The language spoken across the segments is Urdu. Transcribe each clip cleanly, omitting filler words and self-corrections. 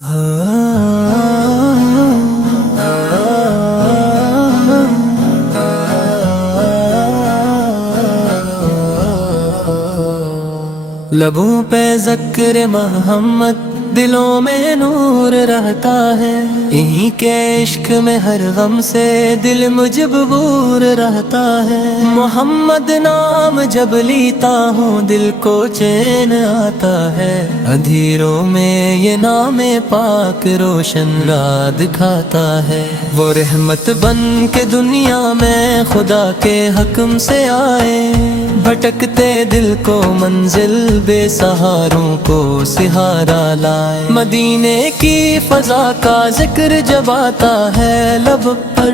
لبوں پہ ذکر محمد دلوں میں نور رہتا ہے، انہی کے عشق میں ہر غم سے دل مجبور رہتا ہے۔ محمد نام جب لیتا ہوں دل کو چین آتا ہے، اندھیروں میں یہ نام پاک روشن راہ دکھاتا ہے۔ وہ رحمت بن کے دنیا میں خدا کے حکم سے آئے، بھٹکتے دل کو منزل بے سہاروں کو سہارا لائے۔ مدینے کی فضا کا ذکر جب آتا ہے لب پر،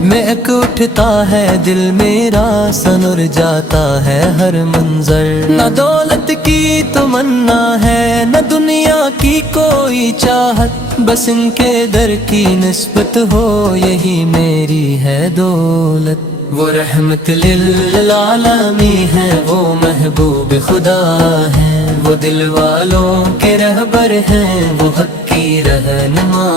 مہک اٹھتا ہے دل میرا، سنر جاتا ہے ہر منظر۔ نہ دولت کی تمنا ہے نہ دنیا کی کوئی چاہت، بس ان کے در کی نسبت ہو یہی میری ہے دولت۔ وہ رحمت للعالمین ہے، وہ محبوب خدا ہے، وہ دل والوں کے رہبر ہیں، وہ حق کی رہنما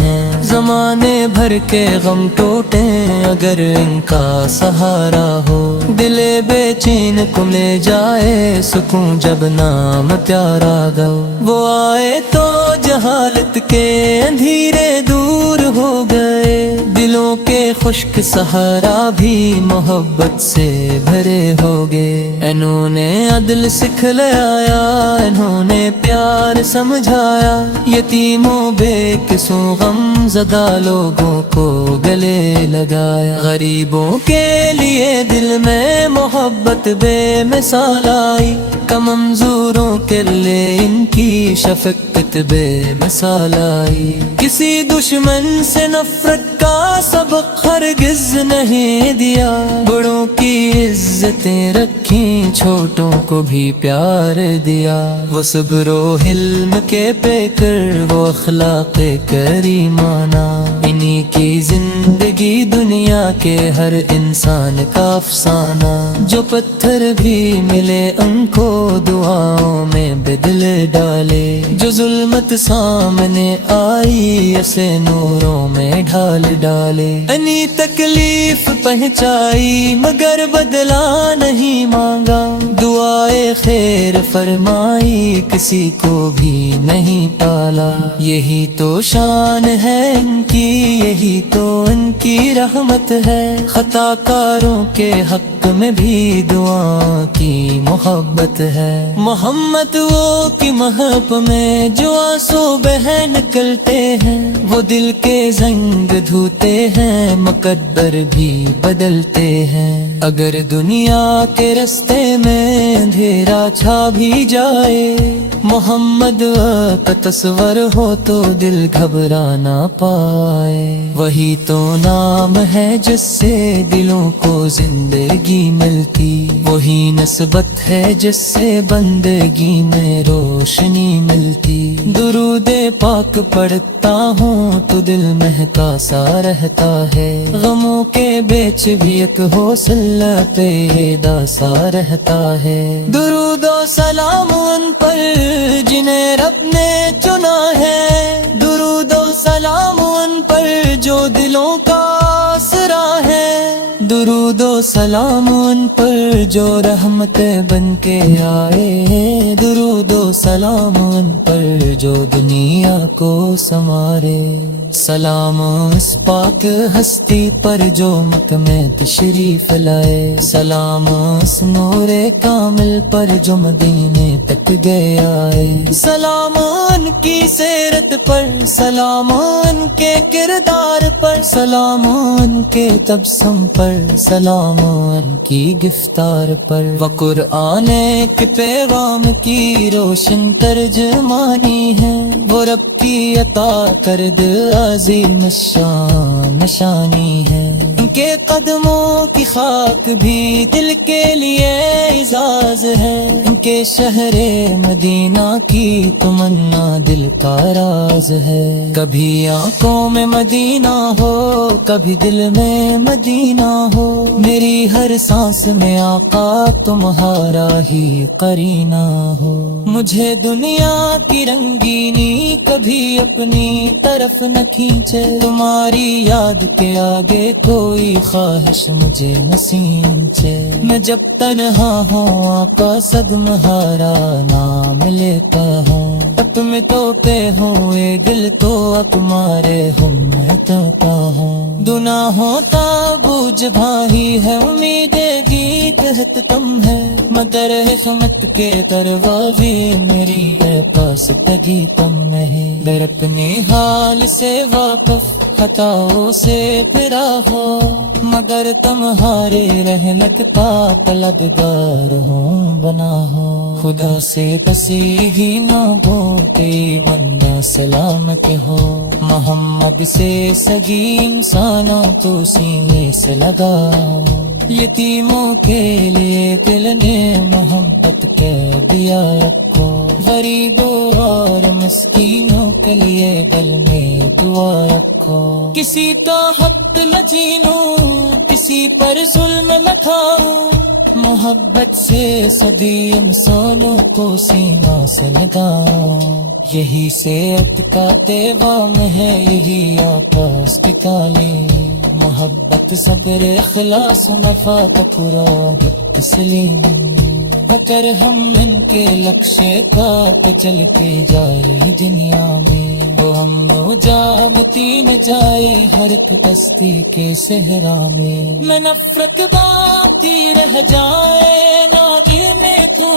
ہیں۔ زمانے بھر کے غم ٹوٹیں اگر ان کا سہارا ہو، دل بے چین کو لے جائے سکون جب نام پیارا گو۔ وہ آئے تو جہالت کے اندھیرے دور ہو گئے، دلوں کے خشک صحرا بھی محبت سے بھرے ہو گئے۔ انہوں نے عدل سکھلایا، انہوں نے پیار سمجھایا، یتیموں بے قصوں غم زدہ لوگوں کو گلے لگایا۔ غریبوں کے لیے دل میں محبت بے مثال آئی، کمزوروں کے لیے ان کی شفقت بے مثال آئی۔ کسی دشمن سے نفرت کا سبق ہرگز نہیں دیا، بڑوں کی عزتیں رکھیں چھوٹوں کو بھی پیار دیا۔ وہ صبر و حلم کے پیکر، وہ اخلاق کریمانہ، انہی کی زندگی دنیا کے ہر انسان کا افسانہ۔ جو پتھر بھی ملے ان کو دعاؤں میں بدل ڈالے، جو ظلمت سامنے آئی اسے نوروں میں ڈھال ڈالے۔ انہی تکلیف پہنچائی مگر بدلہ نہیں مانگا، دعائے خیر فرمائی کسی کو بھی نہیں ٹالا۔ یہی تو شان ہے ان کی، یہی تو ان کی رحمت ہے، خطا کاروں کے حق میں بھی دعا کی محبت ہے۔ محمد وہ کی محب میں جو آنسو بہہ نکلتے ہیں، وہ دل کے زنگ دھوتے ہیں، مقدر بھی بدلتے ہیں۔ اگر دنیا کے رستے میں اندھیرا چھا بھی جائے، محمد کا تصور ہو تو دل گھبرا نہ پائے۔ وہی تو نام ہے جس سے دلوں کو زندگی ملتی، وہی نسبت ہے جس سے بندگی میں روشنی ملتی۔ درود پاک پڑھتا ہوں تو دل مہکا سا رہتا ہے، غموں کے بیچ بھی ایک حوصلہ پیدا سا رہتا ہے۔ درود و سلام ان پر جنہیں رب نے چنا ہے، درود و سلام ان پر جو دلوں کا آسرا ہے، درود و سلام ان پر جو رحمت بن کے آئے، درود و سلام ان پر جو دنیا کو سنوارے۔ سلام اس پاک ہستی پر جو مکہ میں تشریف لائے، سلام اس نور کامل پر جو مدینے تک گیا ہے۔ سلام ان کی سیرت پر، سلام ان کے کردار پر، سلام ان کے تبسم پر، سلام ان کی گفتار پر۔ وہ قرآن کے پیغام کی روشن ترجمانی ہے، وہ رب کی عطا کردہ عظیم شان نشانی ہے۔ ان کے قدموں کی خاک بھی دل کے لیے اعزاز ہے، ان کے شہر مدینہ کی تمنا دل کا راز ہے۔ کبھی آنکھوں میں مدینہ ہو، کبھی دل میں مدینہ ہو، میری ہر سانس میں آقا تمہارا ہی قرینہ ہو۔ مجھے دنیا کی رنگینی کبھی اپنی طرف نہ کھینچے، تمہاری یاد کے آگے کوئی خواہش مجھے نہ سینچے۔ میں جب تنہا ہوں آقا صدمہارا نام لیتا ہوں، میں توتے ہوں اے دل تو اب مارے ہوں میں توتا ہوں۔ گناہوں تا بوجھ بھائی ہے، امید گیت ہت تم ہے، مگر حکمت کے دروازے میری ہے پاس تگی تم نہیں۔ در اپنے حال سے واقف خطاؤں سے پھرا ہو، مگر تمہارے رحمت کا طلبگار ہوں بنا ہو۔ خدا سے تصیح نہ بوتے بندہ سلامت ہو، محمد سے سگی انسانوں تو سینے سے لگاؤ۔ یتیموں کے لیے دل نے محبت کہہ دیا رکھو، غریبوں اور مسکینوں کے لیے دل میں دعا رکھو۔ کسی کا حق نہ چھینوں، کسی پر ظلم نہ کھاؤں، محبت سے صدی انسانوں کو سینہ سے لگاؤ۔ یہی صحت کا دیوام ہے، یہی آپس کی تعلیم، محبت صبر اخلاص و نفع کا پورا تسلیم۔ اگر ہم ان کے لکشے کا تو چلتے جا رہی دنیا میں، وہ ہم مجابتی نہ جائے ہر ایک بستی کے صحرا میں نفرت باقی رہ جائے نہ دل میں تو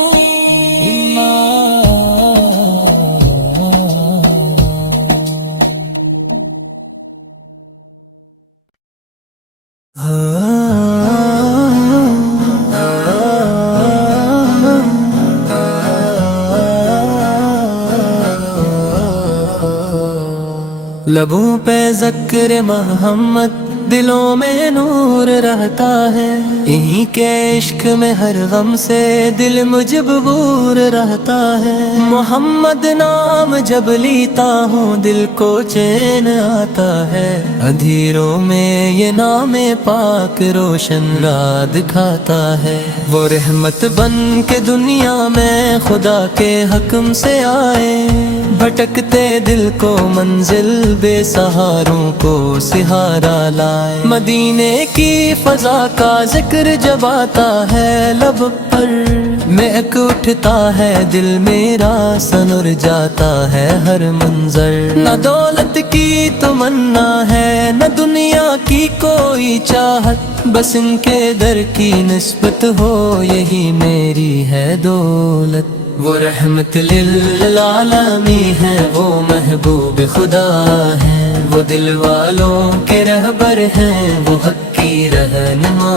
لبوں پہ ذکر محمد، دلوں میں نور رہتا ہے، انہی کے عشق میں ہر غم سے دل مجبور رہتا ہے۔ محمد نام جب لیتا ہوں دل کو چین آتا ہے، اندھیروں میں یہ نام پاک روشن راہ دکھاتا ہے۔ وہ رحمت بن کے دنیا میں خدا کے حکم سے آئے، بھٹکتے دل کو منزل بے سہاروں کو سہارا لائے۔ مدینے کی فضا کا ذکر جب آتا ہے لب پر، مہک اٹھتا ہے دل میرا، سنر جاتا ہے ہر منظر۔ نہ دولت کی تمنا ہے نہ دنیا کی کوئی چاہت، بس ان کے در کی نسبت ہو یہی میری ہے دولت۔ وہ رحمت للعالمین ہے، وہ محبوب خدا ہے، وہ دل والوں کے رہبر ہیں، وہ حق کی رہنما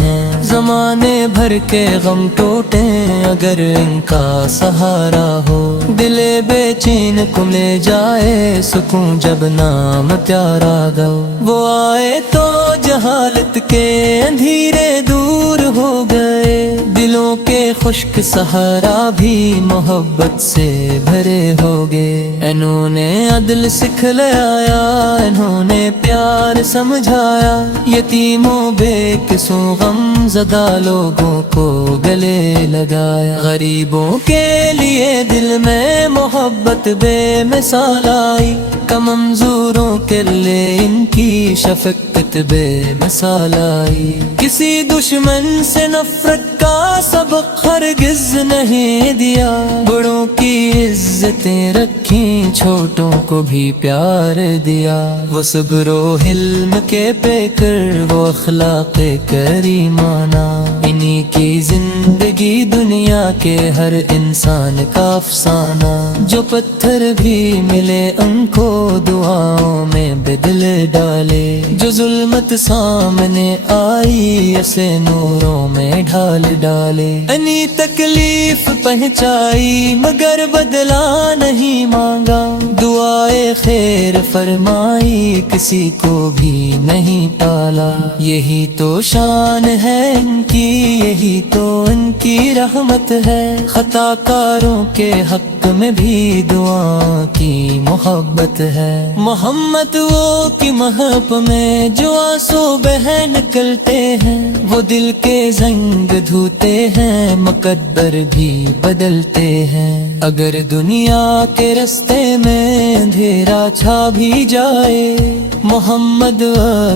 ہیں۔ زمانے بھر کے غم ٹوٹیں اگر ان کا سہارا ہو، دل بے چین کو لے جائے سکون جب نام پیارا گو۔ وہ آئے تو جہالت کے اندھیرے دور ہو گئے، دلوں کے خشک صحرا بھی محبت سے بھرے ہو گئے۔ انہوں نے عدل سکھلایا، انہوں نے پیار سمجھایا، یتیموں بے قصوں غم زدہ لوگوں کو گلے لگایا۔ غریبوں کے لیے دل میں محبت بے مثال آئی، کمزوروں کے لیے ان کی شفقت بے مثال آئی۔ کسی دشمن سے نفرت کا سبق ہرگز نہیں دیا، بڑوں کی عزتیں رکھیں چھوٹوں کو بھی پیار دیا۔ وہ صبر و حلم کے پیکر، وہ اخلاق کریمانہ، انہی کی زندگی دنیا کے ہر انسان کا افسانہ۔ جو پتھر بھی ملے ان کو دعاؤں میں بدل ڈالے، جو ظلمت سامنے آئی اسے نوروں میں ڈھال ڈالے۔ انی تکلیف پہنچائی مگر بدلہ نہیں مانگا، دعائے خیر فرمائی کسی کو بھی نہیں ٹالا، یہی تو شان ہے ان کی، یہی تو ان کی رحمت ہے، خطا کاروں کے حق میں بھی دعا کی محبت ہے، محمد وہ کی محب میں جو آنسو بہہ نکلتے ہیں، وہ دل کے زنگ دھوتے ہیں، مقدر بھی بدلتے ہیں، اگر دنیا کے رستے میں اندھیرا چھا بھی جائے، محمد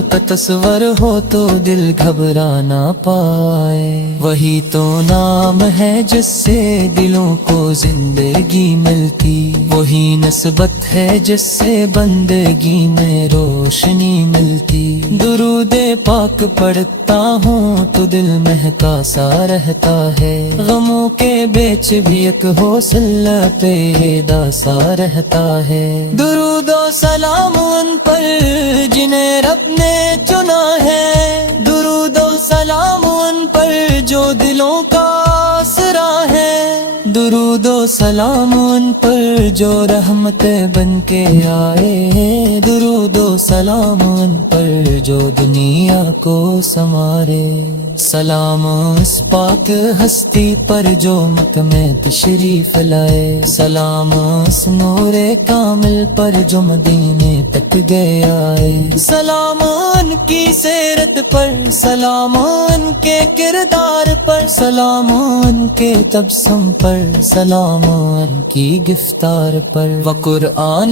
کا تصور ہو تو دل گھبرا نہ پائے، وہی تو نام ہے جس سے دلوں کو زندگی ملتی، وہی نسبت ہے جس سے بندگی میں روشنی ملتی، درود پاک پڑھتا ہوں تو دل مہکا سا رہتا ہے، غموں کے بیچ بھی ایک حوصلہ پیدا سا رہتا ہے، درود و سلام ان پر جنہیں رب نے چنا ہے، درود و سلام ان پر جو دلوں کا آسرا ہے، درود و سلام ان پر جو رحمت بن کے آئے، درود و سلام ان پر جو دنیا کو سنوارے، سلام اس پاک ہستی پر جو مکہ میں تشریف لائے، سلام اس نور کامل پر جو مدینے تک گیا ہے، سلام ان کی سیرت پر، سلام ان کے کردار پر، سلام ان کے تبسم پر، سلام ان کی گفتار پر، وقرآن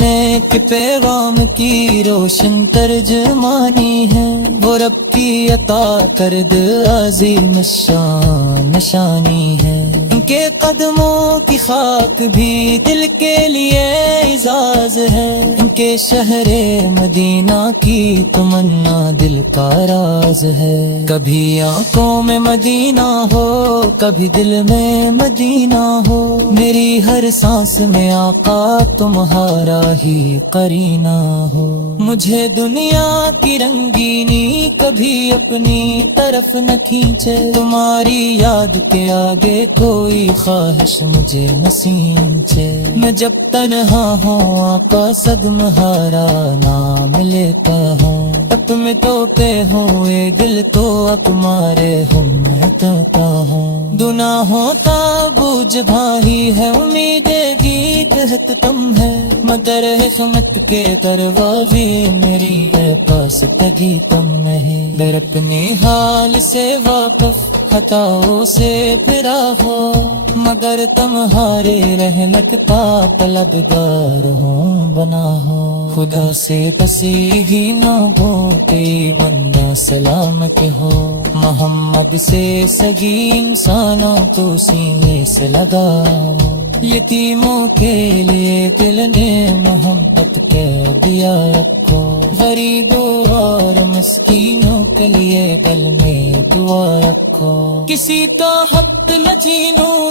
کے پیغام کی روشن ترجمانی ہے، وہ رب کی عطا کردہ عظیم شان نشانی ہے، ان کے قدموں کی خاک بھی دل کے لیے اعزاز ہے، ان کے شہر مدینہ کی تمنا دل کا راز ہے، کبھی آنکھوں میں مدینہ ہو کبھی دل میں مدینہ ہو، میری ہر سانس میں آقا تمہارا ہی قرینہ ہو، مجھے دنیا کی رنگینی کبھی اپنی طرف نہ کھینچے، تمہاری یاد کے آگے کوئی خواہش مجھے نہ سینچے، میں جب تنہا ہوں آقا صدمہارا نام لیتا ہوں، اب میں تو پہ ہوں اے دل تو اب مارے ہوں میں کہتا ہوں، گناہوں کا بوجھ بھاری ہے امید گیت ہت تم ہے، مگر حکمت کے کرواوی میری ہے پاس تگی تم نہیں، در اپنے حال سے واقف خطاؤں سے پھرا ہو، مگر تمہارے رحمت کا طلبگار ہوں بنا ہو، خدا سے بسی ہی نہ ہو کوئی بندہ سلامت ہو، محمد سے سگی انسانوں تو سینے سے لگاؤ، یتیموں کے لیے دل نے محبت کہہ دیا رکھو، غریبوں اور مسکینوں کے لیے دل میں دعا رکھو، کسی کا حق نہ چھینوں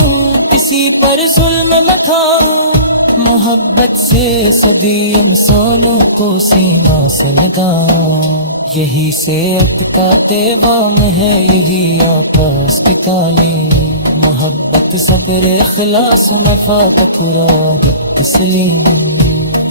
کسی پر ظلم نہ کھاؤں، محبت سے صدی انسانوں کو سینہ سے لگاؤں، یہی صحت کا پیغام ہے یہی آپاس کی تعلیم، محبت صبر اخلاص و نفع کا پورا تسلیم،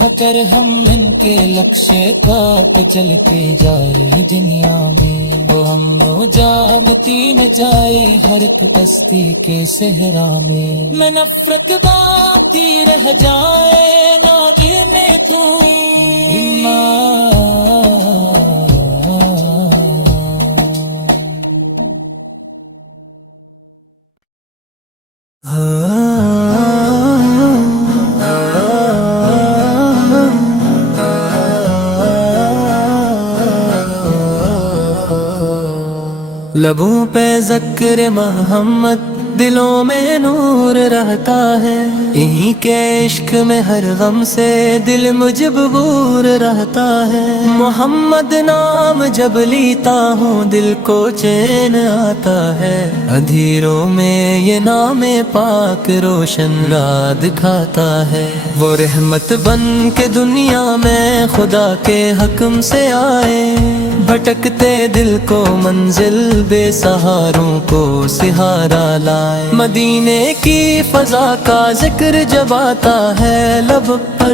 اگر ہم ان کے لکشے کا تو چلتے جائے دنیا میں، وہ ہم جاگتی نہ جائے ہر ایک بستی کے صحرا میں نفرت باقی رہ جائے نہ گرنے تو لبوں پہ ذکر محمد دلوں میں نور رہتا ہے، انہی کے عشق میں ہر غم سے دل مجبور رہتا ہے، محمد نام جب لیتا ہوں دل کو چین آتا ہے، اندھیروں میں یہ نام پاک روشن راہ دکھاتا ہے، وہ رحمت بن کے دنیا میں خدا کے حکم سے آئے، بھٹکتے دل کو منزل بے سہاروں کو سہارا لائے، مدینے کی فضا کا ذکر جب آتا ہے لب پر